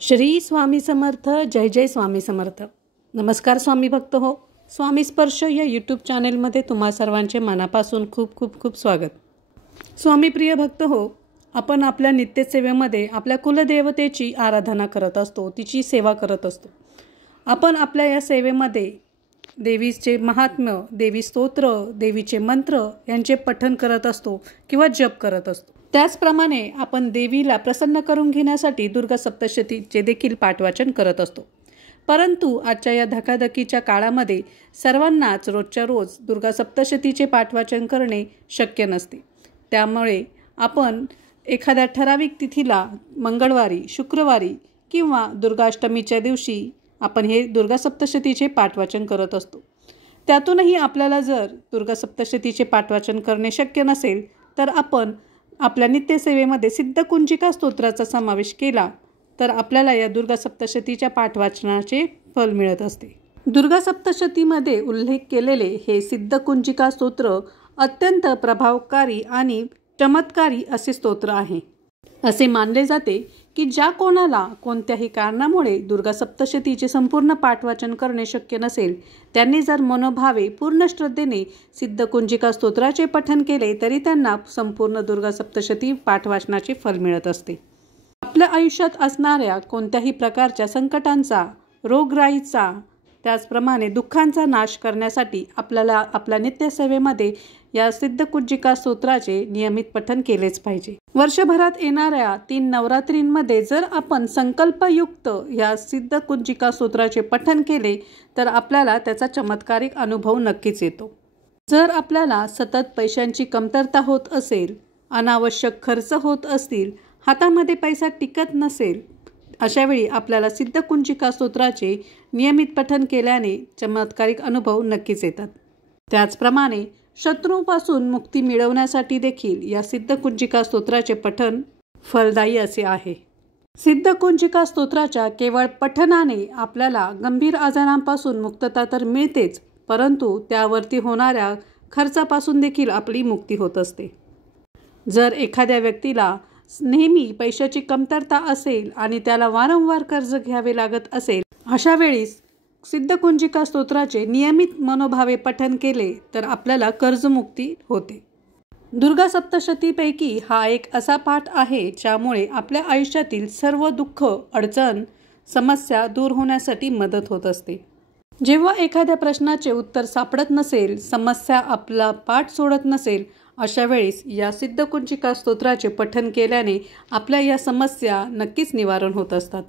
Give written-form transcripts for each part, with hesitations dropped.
श्री स्वामी समर्थ. जय जय स्वामी समर्थ. नमस्कार स्वामी भक्त हो. स्वामी स्पर्श या यूट्यूब चॅनेलमध्ये तुम्हा सर्वांचे मनापासून खूप खूप खूप स्वागत. स्वामी प्रिय भक्त हो, आपण आपल्या नित्यसेवेमध्ये आपल्या कुलदेवतेची आराधना करत असतो, तिची सेवा करत असतो. आपण आपल्या या सेवेमध्ये देवीचे महात्म्य, देवी स्तोत्र, देवीचे मंत्र यांचे पठण करत असतो किंवा जप करत असतो. त्याचप्रमाणे आपण देवीला प्रसन्न करून घेण्यासाठी दुर्गा सप्तशतीचे देखील पाठवाचन करत असतो. परंतु आजच्या या धकाधकीच्या काळामध्ये सर्वांनाच रोजच्या रोज दुर्गा सप्तशतीचे पाठवाचन करणे शक्य नसते. त्यामुळे आपण एखाद्या ठराविक तिथीला मंगळवारी, शुक्रवारी किंवा दुर्गाष्टमीच्या दिवशी आपण हे दुर्गा सप्तशतीचे पाठवाचन करत असतो. त्यातूनही आपल्याला जर दुर्गा सप्तशतीचे पाठवाचन करणे शक्य नसेल तर आपण आपल्या नित्यसेवेमध्ये सिद्धकुंजिका स्तोत्राचा समावेश केला तर आपल्याला या दुर्गा सप्तशतीच्या पाठवाचनाचे फल मिळत असते. दुर्गा सप्तशतीमध्ये उल्लेख केलेले हे सिद्धकुंजिका स्तोत्र अत्यंत प्रभावकारी आणि चमत्कारी असे स्तोत्र आहे. असे मानले जाते की ज्या कोणाला कोणत्याही कारणामुळे दुर्गा सप्तशतीचे संपूर्ण पाठवाचन करणे शक्य नसेल त्यांनी जर मनोभावे पूर्ण श्रद्धेने सिद्धकुंजिका स्तोत्राचे पठण केले तरी त्यांना संपूर्ण दुर्गा सप्तशती पाठवाचनाचे फल मिळत असते. आपल्या आयुष्यात असणाऱ्या कोणत्याही प्रकारच्या संकटांचा, रोगराईचा, त्याचप्रमाणे दुःखांचा नाश करण्यासाठी आपल्याला आपल्या नित्यसेवेमध्ये या सिद्धकुंजिका स्तोत्राचे नियमित पठण केलेच पाहिजे. वर्षभरात येणाऱ्या 3 नवरात्रींमध्ये जर आपण संकल्पयुक्त या सिद्धकुंजिका स्तोत्राचे पठण केले तर आपल्याला त्याचा चमत्कारिक अनुभव नक्कीच येतो. जर आपल्याला सतत पैशांची कमतरता होत असेल, अनावश्यक खर्च होत असतील, हातामध्ये पैसा टिकत नसेल, अशावेळी आपल्याला सिद्धकुंजिका स्तोत्राचे नियमित पठण केल्याने चमत्कारिक अनुभव नक्कीच येतात. त्याचप्रमाणे शत्रूपासून मुक्ती मिळवण्यासाठी देखील या सिद्धकुंजिका स्तोत्राचे पठण फलदायी असे आहे. सिद्धकुंजिका स्तोत्राच्या केवळ पठणाने आपल्याला गंभीर आजारांपासून मुक्तता तर मिळतेच, परंतु त्यावरती होणाऱ्या खर्चापासून देखील आपली मुक्ती होत असते. जर एखाद्या व्यक्तीला नेहमी पैशाची कमतरता असेल आणि त्याला वारंवार कर्ज घ्यावे लागत असेल, अशा वेळी सिद्धकुंजिका स्तोत्राचे नियमित मनोभावे पठण केले तर आपल्याला कर्जमुक्ती होते. दुर्गा सप्तशतीपैकी हा एक असा पाठ आहे ज्यामुळे आपल्या आयुष्यातील सर्व दुःख, अडचण, समस्या दूर होण्यासाठी मदत होत असते. जेव्हा एखाद्या प्रश्नाचे उत्तर सापडत नसेल, समस्या आपला पाठ सोडत नसेल, अशा वेळेस या सिद्धकुंजिका स्तोत्राचे पठण केल्याने आपल्या या समस्या नक्कीच निवारण होत असतात.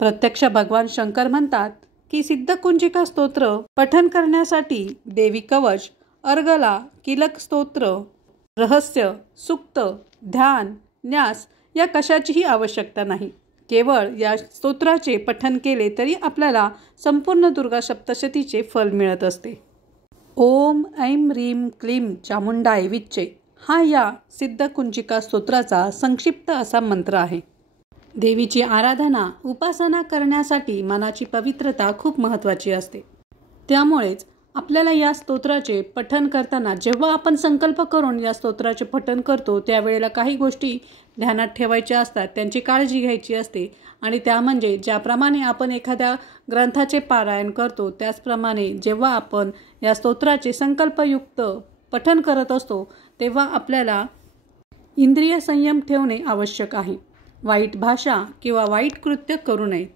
प्रत्यक्ष भगवान शंकर म्हणतात की सिद्धकुंजिका स्तोत्र पठण करण्यासाठी देवी कवच, अर्गला, किलक स्तोत्र, रहस्य, सुक्त, ध्यान, न्यास या कशाचीही आवश्यकता नाही. केवळ या स्तोत्राचे पठण केले तरी आपल्याला संपूर्ण दुर्गा सप्तशतीचे फल मिळत असते. ओम ऐं ह्रीं क्लीं चामुंडाय विच्चे हा या सिद्धकुंजिका स्तोत्राचा संक्षिप्त असा मंत्र आहे. देवीची आराधना, उपासना करण्यासाठी मनाची पवित्रता खूप महत्त्वाची असते. त्यामुळेच आपल्याला या स्तोत्राचे पठण करताना जेव्हा आपण संकल्प करून या स्तोत्राचे पठण करतो त्यावेळेला काही गोष्टी ध्यानात ठेवायच्या असतात, त्यांची काळजी घ्यायची असते. आणि त्या म्हणजे ज्याप्रमाणे आपण एखाद्या ग्रंथाचे पारायण करतो त्याचप्रमाणे जेव्हा आपण या स्तोत्राचे संकल्पयुक्त पठण करत असतो तेव्हा आपल्याला इंद्रिय संयम ठेवणे आवश्यक आहे. वाईट भाषा किंवा वाईट कृत्य करू नयेत.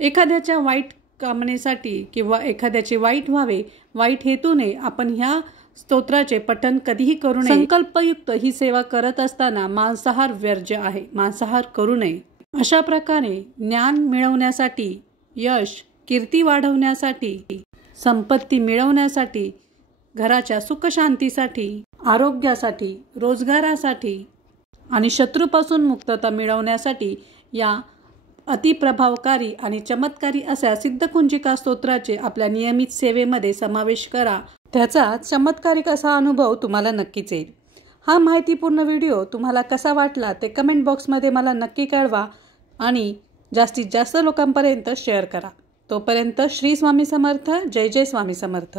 एखाद्याच्या वाईट कामनेसाठी किंवा एखाद्याचे वाईट व्हावे, वाईट हेतूने आपण ह्या स्तोत्राचे पठण कधीही करू नये. संकल्पयुक्त ही सेवा करत असताना मांसाहार वर्ज्य आहे, मांसाहार करू नये. अशा प्रकारे ज्ञान मिळवण्यासाठी, यश, कीर्ती वाढवण्यासाठी, संपत्ती मिळवण्यासाठी, घराच्या सुखशांतीसाठी, आरोग्यासाठी, रोजगारासाठी आणि शत्रूपासून मुक्तता मिळवण्यासाठी या अतिप्रभावकारी आणि चमत्कारी अशा सिद्धकुंजिका स्तोत्राचे आपल्या नियमित सेवेमध्ये समावेश करा. त्याचा चमत्कारिक असा अनुभव तुम्हाला नक्कीच येईल. हा माहितीपूर्ण व्हिडिओ तुम्हाला कसा वाटला ते कमेंट बॉक्समध्ये मला नक्की कळवा आणि जास्तीत जास्त लोकांपर्यंत शेअर करा. तोपर्यंत श्री स्वामी समर्थ. जय जय स्वामी समर्थ.